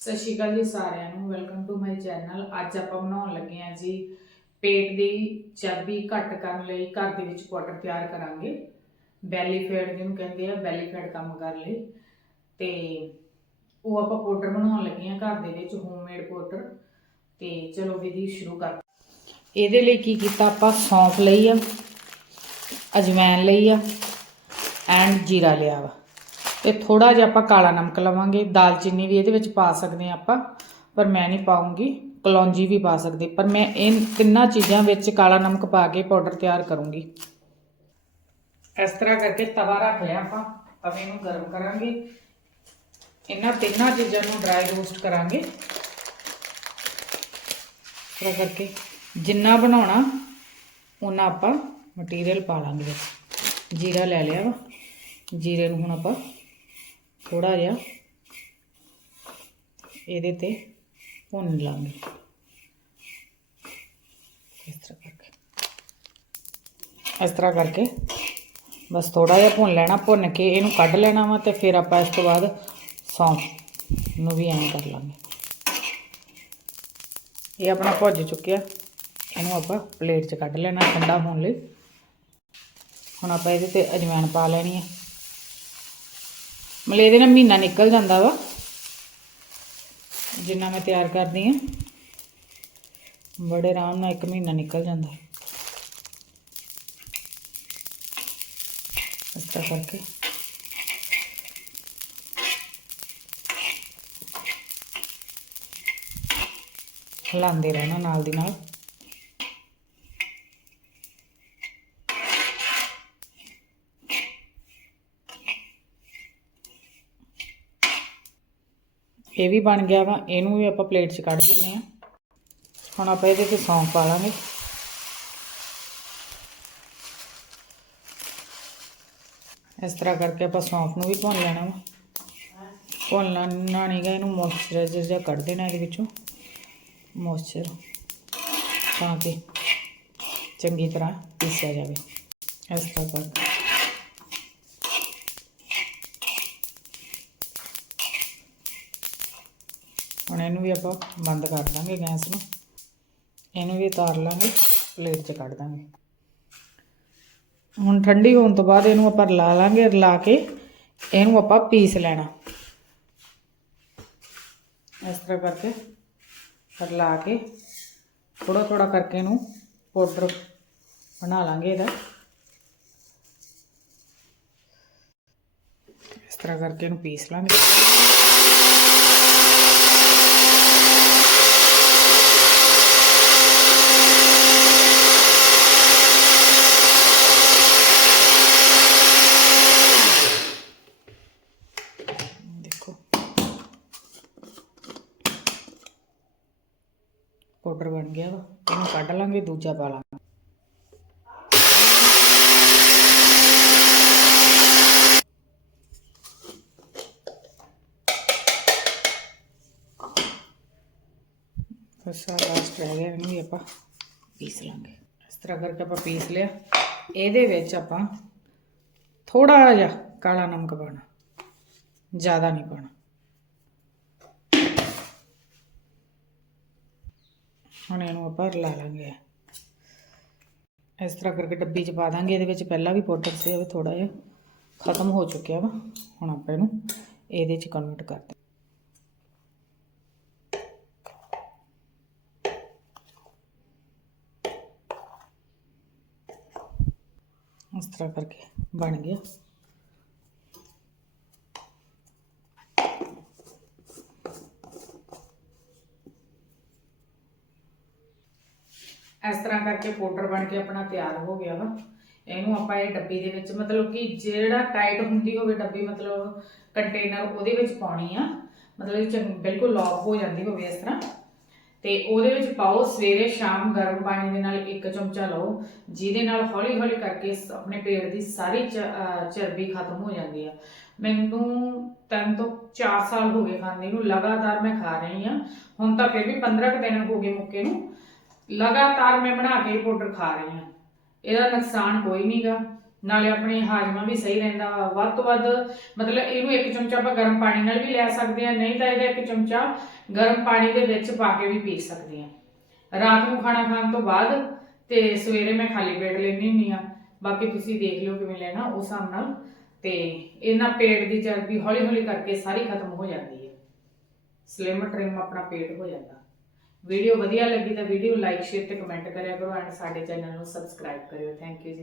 ਸਤਿ ਸ਼੍ਰੀ ਅਕਾਲ ਜੀ ਸਾਰਿਆਂ ਨੂੰ ਵੈਲਕਮ ਟੂ ਮਾਈ ਚੈਨਲ ਅੱਜ ਆਪਾਂ ਬਣਾਉਣ ਲੱਗੇ ਹਾਂ ਜੀ ਪੇਟ ਦੀ ਚਰਬੀ ਘੱਟ ਕਰਨ ਲਈ ਘਰ ਦੇ ਵਿੱਚ ਪਾਊਡਰ ਤਿਆਰ ਕਰਾਂਗੇ। ਬੈਲੀ ਫੈਟ ਜਿਹਨੂੰ ਕਹਿੰਦੇ ਆ ਬੈਲੀ ਫੈਟ ਕੰਮ ਕਰਨ ਲਈ। ਤੇ ਉਹ ਆਪਾਂ ਪਾਊਡਰ ਬਣਾਉਣ ਲੱਗੇ ਹਾਂ ਘਰ ਦੇ ਵਿੱਚ ਹੋਮਮੇਡ ਪਾਊਡਰ ਤੇ ਚਲੋ ਵਿਧੀ ਸ਼ੁਰੂ ਕਰ। ਇਹਦੇ ਲਈ ਕੀ ਕੀਤਾ ਆਪਾਂ? ਸੌਂਫ ਲਈ ਆ ਅਜਵਾਇਣ ਲਈ ਆ ਐਂਡ ਜੀਰਾ ਲਿਆ ਵਾ। ਤੇ ਥੋੜਾ ਜਿਹਾ ਆਪਾਂ ਕਾਲਾ ਨਮਕ ਲਵਾਂਗੇ। ਦਾਲਚੀਨੀ ਵੀ ਇਹਦੇ ਵਿੱਚ ਪਾ ਸਕਦੇ ਆ ਆਪਾਂ, ਪਰ ਮੈਂ ਨਹੀਂ ਪਾਉਂਗੀ। ਕਲੌਂਜੀ ਵੀ ਪਾ ਸਕਦੇ, ਪਰ ਮੈਂ ਇਹ ਤਿੰਨਾਂ ਚੀਜ਼ਾਂ ਵਿੱਚ ਕਾਲਾ ਨਮਕ ਪਾ ਕੇ ਪਾਊਡਰ ਤਿਆਰ ਕਰੂੰਗੀ। ਇਸ ਤਰ੍ਹਾਂ ਕਰਕੇ ਤਵਾ ਰੱਖ ਲਿਆ ਆਪਾਂ, ਤਵੇ ਨੂੰ ਗਰਮ ਕਰਾਂਗੇ। ਇਹਨਾਂ ਤਿੰਨਾਂ ਚੀਜ਼ਾਂ ਨੂੰ ਡਰਾਈ ਰੋਸਟ ਕਰਾਂਗੇ। ਇਸ ਤਰ੍ਹਾਂ ਕਰਕੇ ਜਿੰਨਾ ਬਣਾਉਣਾ, ਉਹਨਾਂ ਆਪਾਂ ਮਟੀਰੀਅਲ ਪਾ ਲਾਂਗੇ। ਜੀਰਾ ਲੈ ਲਿਆ ਵਾ। ਜੀਰੇ ਨੂੰ ਹੁਣ ਆਪਾਂ ਥੋੜਾ ਜਿਹਾ ਇਹਦੇ ਤੇ ਭੁੰਨ ਲਾਂਗੇ। ਇਸ ਤਰ੍ਹਾਂ ਕਰਕੇ। ਇਸ ਤਰ੍ਹਾਂ ਕਰਕੇ ਬਸ ਥੋੜਾ ਜਿਹਾ ਭੁੰਨ ਲੈਣਾ, ਭੁੰਨ ਕੇ ਇਹਨੂੰ ਕੱਢ ਲੈਣਾ ਵਾ ਤੇ ਫਿਰ ਆਪਾਂ ਇਸ ਤੋਂ ਬਾਅਦ ਸੌਂਫ ਨੂੰ ਵੀ ਐਂ ਕਰ ਲਾਂਗੇ। ਇਹ ਆਪਣਾ ਭੁੱਜ ਚੁੱਕਿਆ। ਇਹਨੂੰ ਆਪਾਂ ਪਲੇਟ 'ਚ ਕੱਢ ਲੈਣਾ ਠੰਡਾ ਹੋਣ ਲਈ। ਹੁਣ ਆਪਾਂ ਇਹਦੇ ਤੇ ਅਜਵਾਇਣ ਪਾ ਲੈਣੀ ਹੈ ਮਤਲਬ ਇਹਦੇ ਨਾਲ ਮਹੀਨਾ ਨਿਕਲ ਜਾਂਦਾ ਵਾ, ਜਿੰਨਾ ਮੈਂ ਤਿਆਰ ਕਰਦੀ ਹਾਂ। ਬੜੇ ਆਰਾਮ ਨਾਲ ਇੱਕ ਮਹੀਨਾ ਨਿਕਲ ਜਾਂਦਾ ਹੈ। ਇਸ ਤਰ੍ਹਾਂ ਕਰਕੇ। ਹਿਲਾਉਂਦੇ ਰਹਿਣਾ ਨਾਲ ਦੀ ਨਾਲ। ਇਹ ਵੀ ਬਣ ਗਿਆ ਵਾ, ਇਹਨੂੰ ਵੀ ਆਪਾਂ ਪਲੇਟ 'ਚ ਕੱਢ ਦਿੰਨੇ ਆ ਹੁਣ ਆਪਾਂ ਇਹਦੇ ਤੇ ਸੌਂਫ ਪਾ ਲਾਂਗੇ। ਇਸ ਤਰ੍ਹਾਂ ਕਰਕੇ ਆਪਾਂ ਸੌਂਫ ਨੂੰ ਵੀ ਭੁੰਨ ਲੈਣਾ ਵਾ। ਭੁੰਨਣਾ ਨਹੀਂਗਾ ਇਹਨੂੰ ਮੋਇਸਚਰਾਈਜ਼ਰ ਜਿਹਾ ਕੱਢ ਦੇਣਾ ਇਹਦੇ ਵਿੱਚੋਂ। ਮੋਇਸਚਰ ਤਾਂ ਕਿ ਚੰਗੀ ਤਰ੍ਹਾਂ ਪੀਸਿਆ ਜਾਵੇ। ਇਸ ਤਰ੍ਹਾਂ ਕਰਕੇ ਹੁਣ ਇਹਨੂੰ ਵੀ ਆਪਾਂ ਬੰਦ ਕਰ ਦਾਂਗੇ ਗੈਸ ਨੂੰ। ਇਹਨੂੰ ਵੀ ਉਤਾਰ ਲਾਂਗੇ ਪਲੇਟ 'ਚ ਕੱਢ ਦਾਂਗੇ। ਹੁਣ ਠੰਡੀ ਹੋਣ ਤੋਂ ਬਾਅਦ ਇਹਨੂੰ ਆਪਾਂ ਰਲਾ ਲਾਂਗੇ, ਰਲਾ ਕੇ ਇਹਨੂੰ ਆਪਾਂ ਪੀਸ ਲੈਣਾ। ਇਸ ਤਰ੍ਹਾਂ ਕਰਕੇ ਰਲਾ ਕੇ ਥੋੜਾ ਥੋੜਾ ਕਰਕੇ ਇਹਨੂੰ ਪਾਊਡਰ ਬਣਾ ਲਾਂਗੇ ਇਹਦਾ। ਇਸ ਤਰ੍ਹਾਂ ਕਰਕੇ ਇਹਨੂੰ ਪੀਸ ਲਾਂਗੇ ਦੇਖੋ ਪਾਊਡਰ ਬਣ ਗਿਆ ਵਾ, ਇਹਨੂੰ ਕੱਢ ਲਾਂਗੇ, ਦੂਜਾ ਪਾ ਲਾਂਗੇ। ਬਸ ਲਾਸਟ ਰਹਿ ਗਿਆ, ਇਹਨੂੰ ਵੀ ਆਪਾਂ ਪੀਸ ਲਾਂਗੇ। ਇਸ ਤਰ੍ਹਾਂ ਕਰਕੇ ਆਪਾਂ ਪੀਸ ਲਿਆ। ਇਹਦੇ ਵਿੱਚ ਆਪਾਂ ਥੋੜਾ ਜਿਹਾ ਕਾਲਾ ਨਮਕ ਪਾਣਾ ਜ਼ਿਆਦਾ ਨਹੀਂ ਪਾਣਾ ਹੁਣ ਇਹਨੂੰ ਆਪਾਂ ਰਲਾ ਲਾਂਗੇ। ਇਸ ਤਰ੍ਹਾਂ ਕਰਕੇ ਡੱਬੀ 'ਚ ਪਾ ਦਾਂਗੇ, ਇਹਦੇ ਵਿੱਚ ਪਹਿਲਾਂ ਵੀ ਪਾਊਡਰ ਸੀ, ਉਹ ਥੋੜਾ ਜਿਹਾ ਖਤਮ ਹੋ ਚੁੱਕਿਆ ਵਾ। ਹੁਣ ਆਪਾਂ ਇਹਨੂੰ ਇਹਦੇ 'ਚ ਕਨਵਰਟ ਕਰਦੇ ਇਸ ਤਰ੍ਹਾਂ ਕਰਕੇ ਬਣ ਗਿਆ। ਇਸ ਤਰ੍ਹਾਂ ਕਰਕੇ ਪਾਊਡਰ ਬਣ ਕੇ ਆਪਣਾ ਤਿਆਰ ਹੋ ਗਿਆ ਵਾ। ਇਹਨੂੰ ਆਪਾਂ ਇਹ ਡੱਬੀ ਦੇ ਵਿੱਚ ਮਤਲਬ ਕਿ ਜਿਹੜਾ ਟਾਈਟ ਹੁੰਦੀ ਹੋਵੇ ਡੱਬੀ, ਮਤਲਬ ਕੰਟੇਨਰ ਉਹਦੇ ਵਿੱਚ ਪਾਉਣੀ ਆ। ਮਤਲਬ ਬਿਲਕੁਲ ਲੌਕ ਹੋ ਜਾਂਦੀ ਹੋਵੇ ਇਸ ਤਰ੍ਹਾਂ। ਤੇ ਉਹਦੇ ਵਿੱਚ ਪਾਓ ਸਵੇਰੇ ਸ਼ਾਮ ਗਰਮ ਪਾਣੀ ਦੇ ਨਾਲ ਇੱਕ ਚਮਚਾ ਲਓ, ਜਿਹਦੇ ਨਾਲ ਹੌਲੀ ਹੌਲੀ ਕਰਕੇ ਆਪਣੇ ਪੇਟ ਦੀ ਸਾਰੀ ਚ- ਅਹ ਚਰਬੀ ਖਤਮ ਹੋ ਜਾਂਦੀ ਆ। ਮੈਨੂੰ ਤਿੰਨ ਤੋਂ 4 ਸਾਲ ਹੋ ਗਏ ਖਾਂਦੇ ਨੂੰ, ਲਗਾਤਾਰ ਮੈਂ ਖਾ ਰਹੀ ਆ। ਹੁਣ ਤਾਂ ਫਿਰ ਵੀ 15 ਕੁ ਦਿਨ ਹੋ ਗਏ ਮੁੱਕੇ ਨੂੰ। ਲਗਾਤਾਰ ਮੈਂ ਬਣਾ ਕੇ ਪਾਊਡਰ ਖਾ ਰਹੀ ਹਾਂ। ਇਹਦਾ ਨੁਕਸਾਨ ਕੋਈ ਨਹੀਂਗਾ ਨਾਲੇ ਆਪਣੇ ਹਾਜ਼ਮਾ ਵੀ ਸਹੀ ਰਹਿੰਦਾ ਵਾ। ਵੱਧ ਤੋਂ ਵੱਧ ਮਤਲਬ ਇਹਨੂੰ ਇੱਕ ਚਮਚਾ ਆਪਾਂ ਗਰਮ ਪਾਣੀ ਨਾਲ ਵੀ ਲੈ ਸਕਦੇ ਆ ਨਹੀਂ ਤਾਂ ਇਹਦਾ ਇੱਕ ਚਮਚਾ ਗਰਮ ਪਾਣੀ ਦੇ ਵਿੱਚ ਪਾ ਕੇ ਵੀ ਪੀ ਸਕਦੇ ਆ ਰਾਤ ਨੂੰ ਖਾਣਾ ਖਾਣ ਤੋਂ ਬਾਅਦ ਤੇ ਸਵੇਰੇ ਮੈਂ ਖਾਲੀ ਪੇਟ ਲੈਣੀ ਹੁੰਦੀ ਆ ਬਾਕੀ ਤੁਸੀਂ ਦੇਖ ਲਿਓ ਕਿਵੇਂ ਲੈਣਾ ਉਸ ਹਿਸਾਬ ਨਾਲ। ਤੇ ਇਹਨਾਂ ਪੇਟ ਦੀ ਚਰਬੀ ਹੌਲੀ ਹੌਲੀ ਕਰਕੇ ਸਾਰੀ ਖਤਮ ਹੋ ਜਾਂਦੀ ਹੈ। ਸਲਿਮ ਟ੍ਰਿਮ ਆਪਣਾ ਪੇਟ ਹੋ ਜਾਂਦਾ। ਵੀਡੀਓ ਵਧੀਆ ਲੱਗੀ ਤਾਂ ਵੀਡੀਓ ਲਾਈਕ ਸ਼ੇਅਰ ਤੇ ਕਮੈਂਟ ਕਰਿਆ ਕਰੋ ਐਂਡ ਸਾਡੇ ਚੈਨਲ ਨੂੰ ਸਬਸਕ੍ਰਾਈਬ ਕਰਿਓ। ਥੈਂਕ ਯੂ ਜੀ